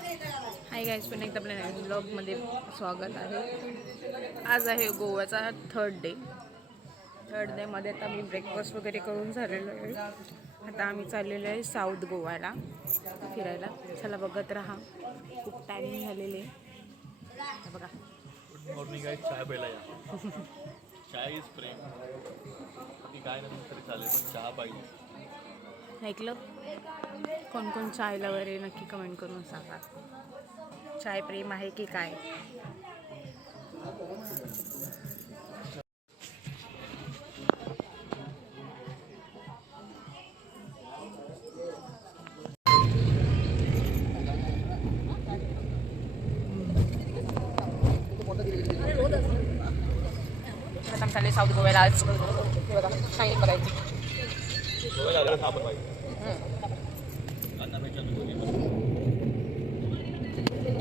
Hi guys, पण एकदा आपल्या नवीन ब्लॉगमध्ये स्वागत आहे. आज आहे गोव्याचा थर्ड डे मध्ये आता मी ब्रेकफास्ट वगैरे करून झालेलो आहे. आता आम्ही चाललेलो आहे साऊथ गोव्याला फिरायला. चला बघत राहा, खूप टायमिंग झालेले आहे बघा. गुड मॉर्निंग गाइस, चाय प्यायला या. चाय इज प्रेम. ती काय नसेल तरी चालेल, पण चहा पाहिजे. ऐकलं? कोण कोण चायला वगैरे नक्की कमेंट करून सांगा. चाय प्रेम आहे की काय? आता चालले साऊथ गोव्याला. आज बघा शाईन बघायची.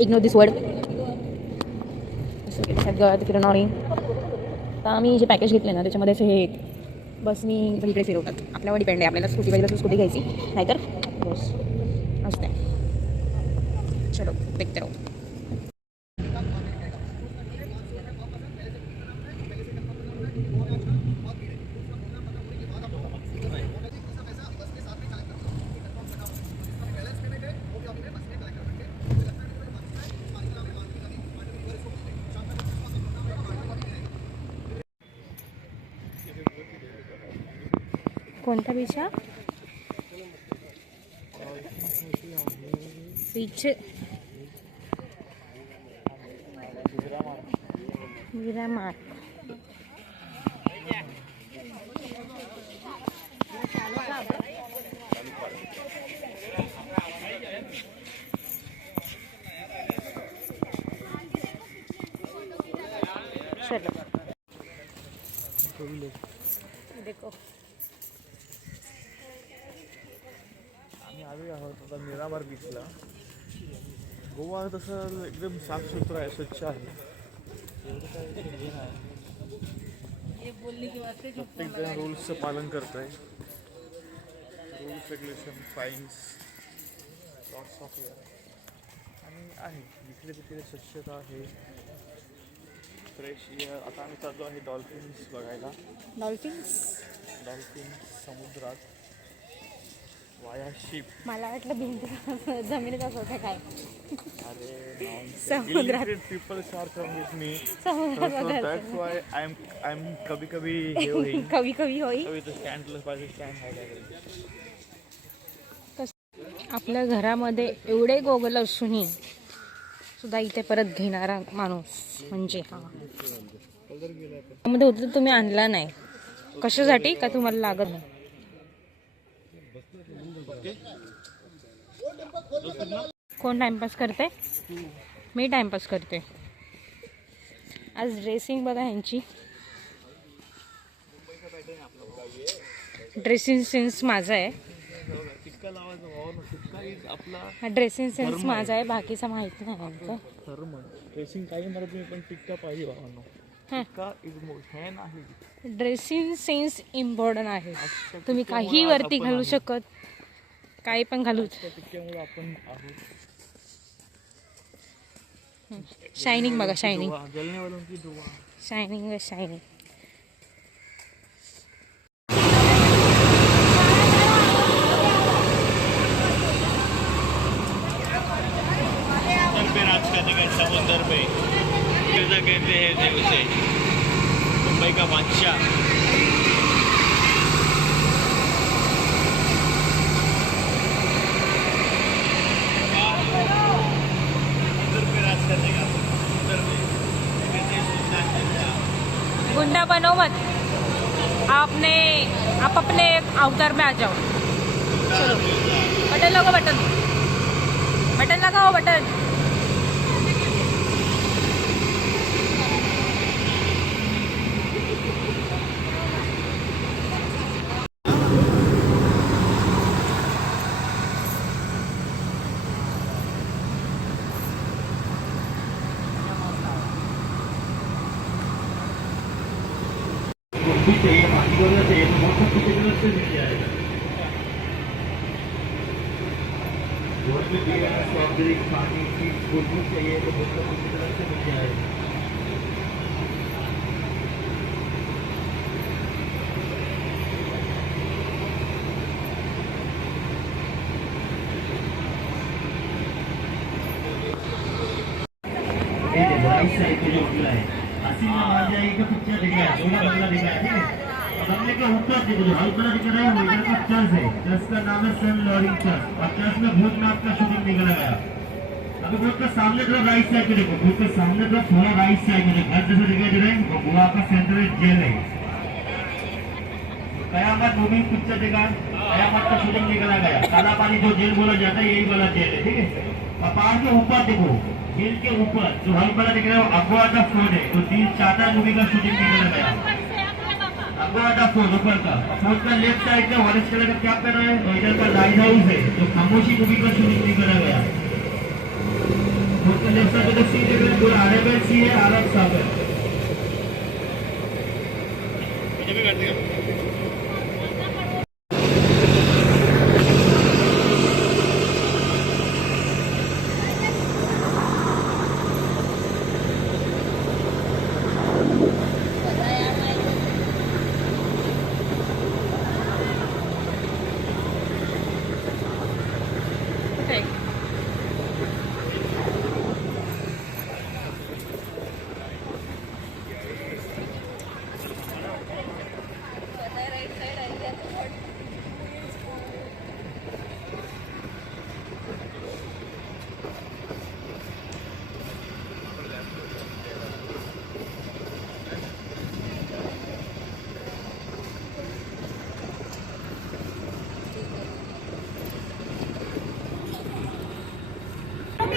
इग्नोर दिस वर्ड. सगळं फिरून आली. आता आम्ही जे पॅकेज घेतले ना त्याच्यामध्ये असे हे बसनी सगळीकडे फिरवतात. आपल्यावर डिपेंड आहे, आपल्याला स्कूटी पाहिजे तर स्कूटी घ्यायची, नाहीतर बस असते. चलो देखते रहो. कोणता बीच हा? बीच विरामार. चलो देखो. आम्ही आलो आहोत आता मिरामार बीचला. गोवा तसं एकदम साफसुथरं आहे, स्वच्छ आहे. एवढं काय हे नाही. प्रत्येक जण रूल्सचं पालन करत आहे. Rules, regulation, fines, lots of air आणि आहे इकडे तिकडे स्वच्छता आहे, फ्रेश एअर. आता आम्ही चाललो आहे डॉल्फिन्स बघायला. डॉल्फिन्स समुद्रात वाया शिप. मला वाटलं भिंत जमिनीत असं काय. अरे समुद्रात peoples are come with me. समुद्रात दॅट्स व्हाय आय एम कभी कभी हे होईल. कवी होई. कभी तो स्टँडला पाहिजे, स्टँड आहे. आपल्या घरामध्ये एवढे गोगल असूनही सुद्धा इथे परत घेणारा माणूस म्हणजे हा मध्ये होतं तर तुम्ही आणला नाही. कशासाठी? का तुम्हाला लागत नाही. कोण टाइमपास करते? मी टाइमपास करते. आज ड्रेसिंग बघा यांची. ड्रेसिंग सेन्स माझा आहे. हा ड्रेसिंग सेन्स माझा आहे, बाकीचा माहिती नाही आमचं. ड्रेसिंग काही म्हणत नाही, पण टिक्का पाहिजे भावांनो. टिक्का इज मोठ्यान आहे. ड्रेसिंग सेन्स इम्पॉर्टंट आहे. तुम्ही काही वरती घालू शकत, काही पण घालू. टिक्क्यामुळे आपण आहोत. शायनिंग बघा, शायनिंग जलनेवालों की दुआ. Shining shining. समुद्र पे गिरजा कहते हैं उसे, मुंबई का बादशाह. गुंडा बनो मत. आप अपने अवतार में आ जाओ. चलो बटन लगाओ, बटन लगाओ, बटन. चाहिए, पानी करना चाहिए, तो बहुत कुछ से मिल जाएगा. में दिए सॉफ्ट ड्रिंक पानी की बोतल चाहिए तो बोतल पूरी तरह से मिल जाएगी। राइट साइड पे जो बंगला है अस्सी में मान जाएगी पिक्चर दिख रहा है, पूरा बंगला दिख रहा है, ठीक है। बंगले के ऊपर देखो जो हॉल कलर दिख रहा है वो इधर का चर्च है, चर्च का नाम है सेंट लॉरेंस चर्च और चर्च में भूतनाथ का शूटिंग निकला गया। अभी भूत का सामने तरफ राइट साइड पे देखो, भूत के सामने तरफ थोड़ा राइट साइड में देखो, घर जैसा दिखाई दे रहा है, वो गोवा का सेंट्रल जेल है। कयामत मूवी पिक्चर देखा, कयामत का शूटिंग निकला गया, काला पानी जो जेल बोला जाता है यही वाला जेल है, ठीक है। और पहाड़ के ऊपर देखो, हिल के ऊपर जो हॉल वाला दिख रहा है वो अगवाटा फोर्ट है, तो 3 मूवी का शूटिंग निकला गया। अगवाटा फोर्ट ऊपर का, फोर्ट का लेफ्ट साइड का ऑरेंज कलर का क्या कर रहा है, और इधर का लाइट हाउस है, तो खामोशी मूवी का शूटिंग निकला गया। फोर्ट का लेफ्ट साइड का सी देख रहे हैं, पूरा अरेबियन सी है, अरब सागर।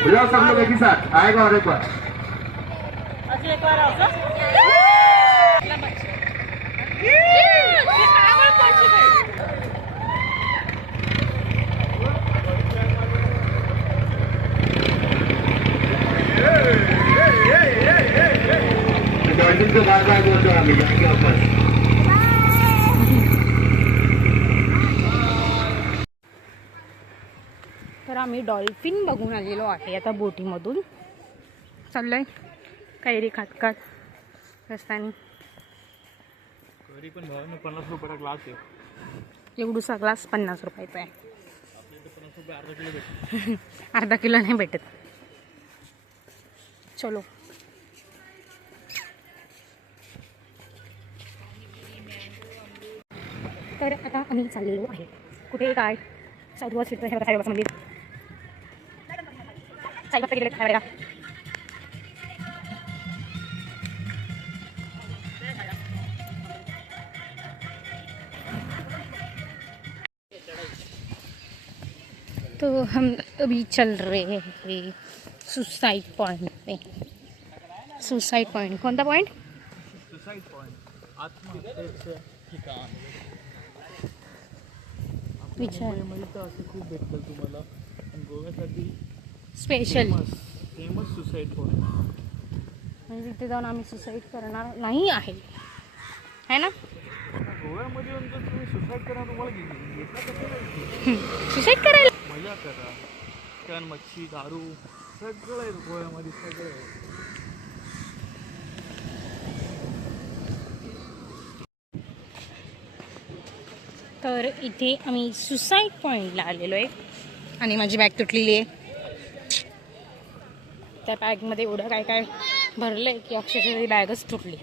बुलाओ सब लोग एक ही साथ आएगा और एक बार डॉल्फिन को बार बार बोलते हैं जाएंगे वापस। तर आम्ही डॉल्फिन बघून आलेलो आहे आता बोटीमधून चाललोय कैरी खात खात रस्त्याने। तरी पण भावाने 50 रुपयाचा ग्लास आहे, एवढूसा ग्लास 50 रुपयाचा आहे। आपल्या इथे 50 रुपये अर्धा किलो भेटतो। अर्धा किलो नाही भेटत। चलो तर आता आम्ही चाललेलो आहे कुठे काय साईबाबा स्ट्रीट आहे, साईबाबाचं मंदिर, साईबाबा तिकडे काय बघा। तो हम अभी चल रहे हैं सुसाइड पॉइंट पे। सुसाइड पॉइंट कोणता पॉइंट? सुसाइड पॉइंट आत्महत्येचं ठिकाण। विचार मुंबईमध्ये तर असे खूप भेटतील तुम्हाला, पण गोव्यासाठी स्पेशल फेमस सुसाइड पॉइंट म्हणजे तिथे जाऊन आम्ही सुसाईड करणार नाही आहे, है ना? गोव्यामध्ये येऊन जर तुम्ही सुसाइड करा तुम्हाला घेतला कसं सुसाईड करायला मजा करा, चिकन मच्छी दारू सगळं आहे गोव्यामध्ये, सगळं आहे। तर इथे आम्ही सुसाईड पॉईंटला आलेलो आहे आणि माझी बॅग तुटलेली आहे। त्या बॅगमध्ये एवढं काय काय भरलं आहे की अक्षरशः ती बॅगच तुटली।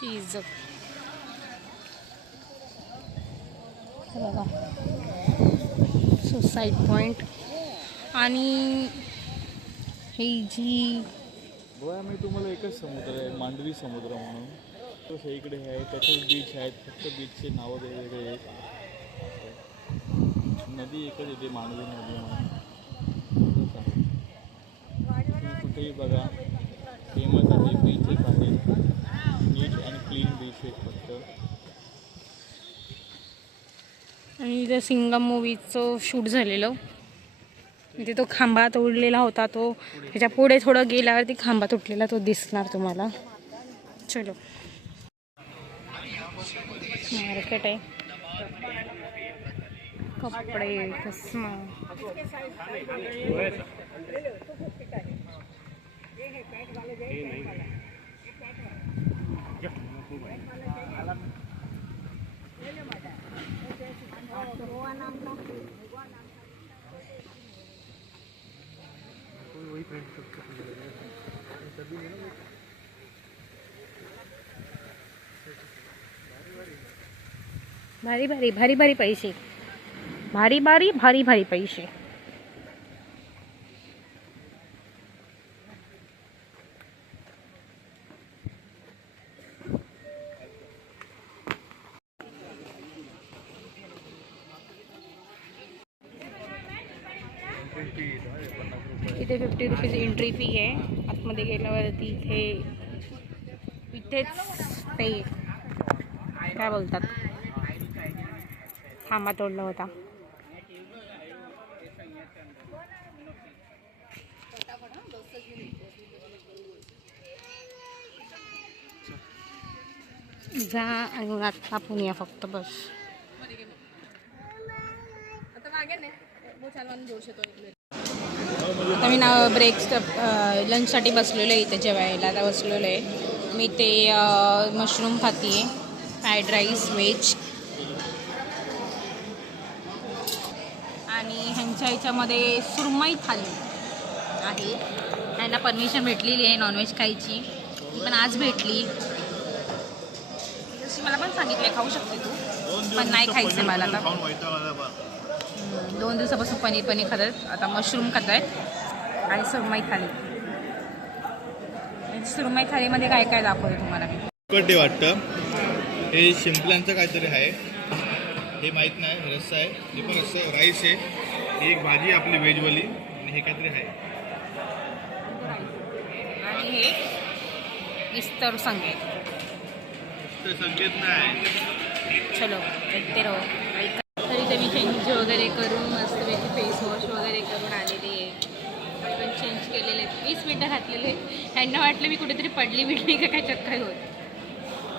शीज बघा सुसाईड पॉइंट आणि ही जी गोव्यामध्ये तुम्हाला एकच समुद्र आहे, मांडवी समुद्र म्हणून, तो सगळीकडे आहे, त्याचे बीच आहेत, फक्त बीचचे नावं वेगवेगळे आहेत। नदी एकच येते मांडवी नदी म्हणून, तुम्ही कुठेही बघा फेमस आहे बीचेस आहेत, नीट अँड क्लीन बीच आहेत फक्त। आणि इथे सिंगम मूवीचं शूट झालेलं, इथे तो खांबा तोडलेला होता, तो त्याच्या पुढे थोडं गेल्यावरती खांबा तुटलेला तो दिसणार तुम्हाला. चलो मार्केट आहे, कपडे, चष्मा. भारी भारी भारी भारी पैसे, भारी भारी भारी भारी पैसे. इथे 50 रुपीज एंट्री फी आहे. आतमध्ये गेल्यावरती इथेच ते काय बोलतात, खांबा तोडला होता. जा आणि आत कापून या फक्त बस. आता मी ना लंचसाठी बसलेलो आहे, इथे जेवायला आता बसलेलो आहे मी. ते मशरूम खाते आहे, फ्राईड राईस व्हेज. आणि ह्यांच्या ह्याच्यामध्ये सुरमई थाली आहे. ह्यांना परमिशन भेटलेली आहे नॉनव्हेज खायची, पण आज भेटली. जशी मला पण सांगितलं खाऊ शकते तू, पण नाही खायचं मला. आता 2 दिवसापासून पनीर खातात, आता मशरूम खात आहेत आणि सुरमई थाली. सुरमई थालीमध्ये काय काय दाखवलं तुम्हाला मी. कटे वाटतं हे शिंपल्यांचं काहीतरी आहे, हे माहीत नाही. रस्सा आहे, हे पण रस्सा आहे. राईस आहे, ही एक भाजी आपली व्हेजवाली, आणि हे काहीतरी आहे. आणि हे इस्तर संकेत संकेत नाही. चलो देखते रहो. तरी ते मी चेंज वगैरे करून मस्तपैकी फेस वॉश वगैरे करून आलेली आहे. पण चेंज केलेले 20 मिनटं घातलेले. ह्यांना वाटलं मी कुठेतरी पडली का काय चक्कर होत,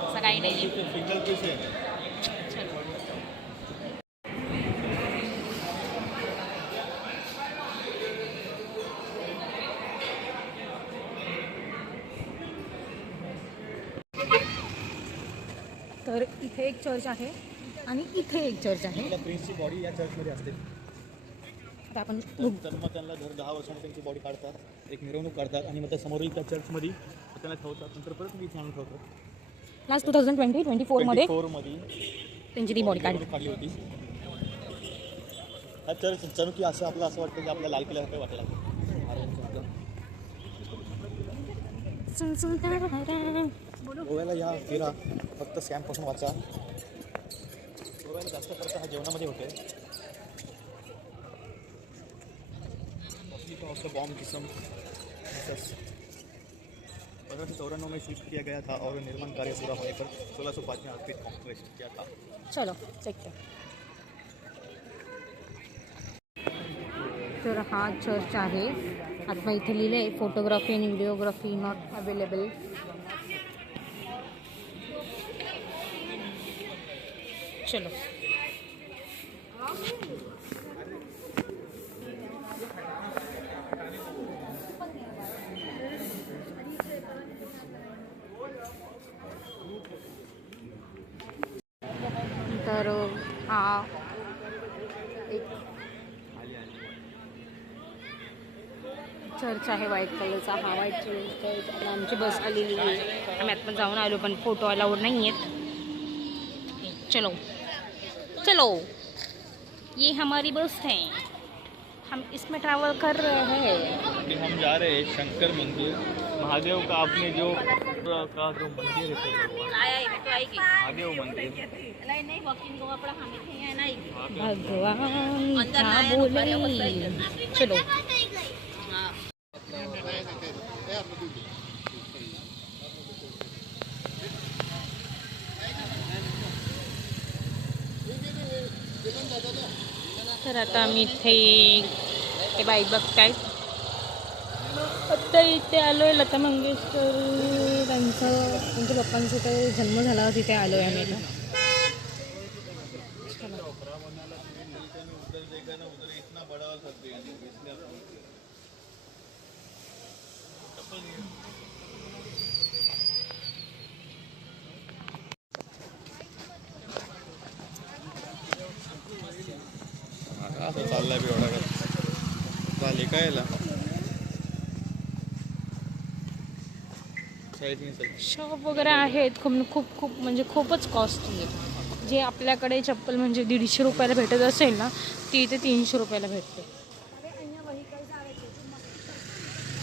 असं काही नाही आहे. तर इथे एक चर्च आहे आणि इथे एक चर्च आहे. प्रिन्सची बॉडी या चर्चमध्ये असते. आता आपण जन्म त्यांना 10 वर्षांनी त्यांची बॉडी काढतात, एक मिरवणूक काढतात आणि मग त्या समोरील त्या चर्चमध्ये त्यांना ठेवतात. नंतर परत मी आणून ठेवतात. लास्ट 2024 मध्ये मध्ये त्यांची ती बॉडी काढली होती. हा चर्च जणू की असं आपलं असं वाटतं की आपल्या लाल किल्ल्यासारखं वाटायला. गोव्याला या फिरा, फक्त स्कॅमपासून वाचा. गोव्याला जास्त खर्च हा जेवणामध्ये होते. बॉम्ब किस्म 1894 में शुरू किया गया था और निर्माण कार्य पूरा होने पर 1605 में अर्पित कॉम्प्लेक्स किया था. चलो चेक. तर हा चर्च आहे. आता इथे लिहिलं आहे फोटोग्राफी आणि व्हिडिओग्राफी नॉट अवेलेबल. चलो तर हा एक चर्च आहे व्हाईट कलरचा. हा व्हाईट चर्च. आता आमची बस आलेली आहे, आम्ही आत पण जाऊन आलो, पण फोटो अलाउड नाही आहेत. चलो चलो, ये हमारी बस है, हम इसमें ट्रैवल कर रहे हैं. हम जा रहे हैं शंकर मंदिर. महादेव का आपने जो मंदिर है महादेव मंदिर. भगवान क्या बोले. चलो तर आता आम्ही इथे ते बाई बघतायत. आता इथे आलोय लता मंगेशकर त्यांच्या पप्पांचा तर जन्म झाला तिथे आलोय आम्ही आता. असं चाललंय एवढा झाली काय याला शॉप वगैरे आहेत खूप म्हणजे खूपच कॉस्टली आहे. जे आपल्याकडे चप्पल म्हणजे 150 रुपयाला भेटत असेल ना ती इथे 300 रुपयाला भेटते.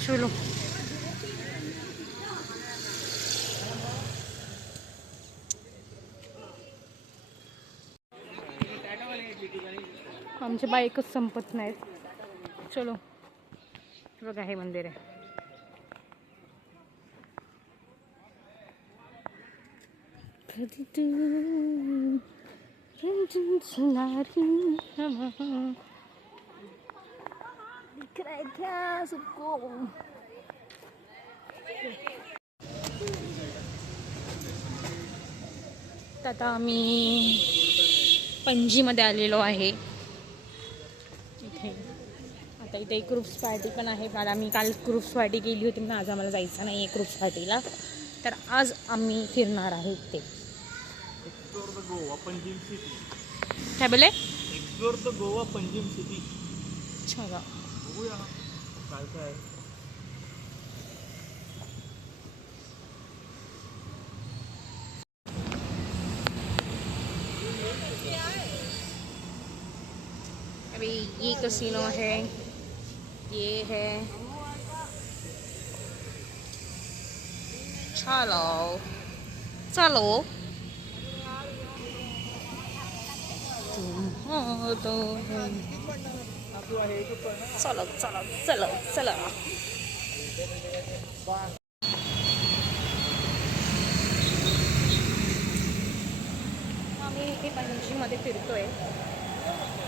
चलो आमचे बाईकच संपत नाहीत. चलो बघा हे मंदिर आहे. कधी तू रंजन सुनारी दिख रहा है क्या सबको. आता आम्ही पणजीमध्ये आलेलो आहे. आता इथे एक ग्रुप्स पार्टी पण आहे. कारण आम्ही काल ग्रुप्स पार्टी केली होती म्हणून आज आम्हाला जायचं नाही आहे ग्रुप्स पार्टीला. तर आज आम्ही फिरणार आहोत ते. गोवा पंजिम सिटी. काय बोले? Explore the Goa Panjim city. अच्छा का बघूया काय काय. अभी ये कसिनो है, ये है. चलो चलो तो चलो चलो चलो चलो. आम्ही इथे पणजीमध्ये फिरतोय.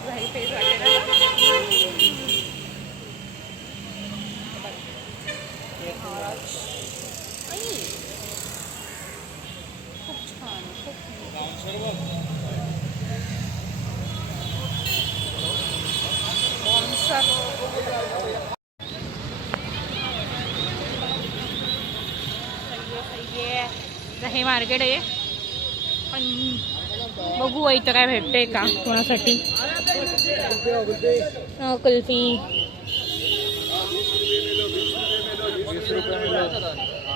घरी फेस वाटलेला महाराज. खूप छान खूप हे मार्केट आहे. पण बघू इथं काय भेटतंय का कोणासाठी. कुल्फी 20 रुपये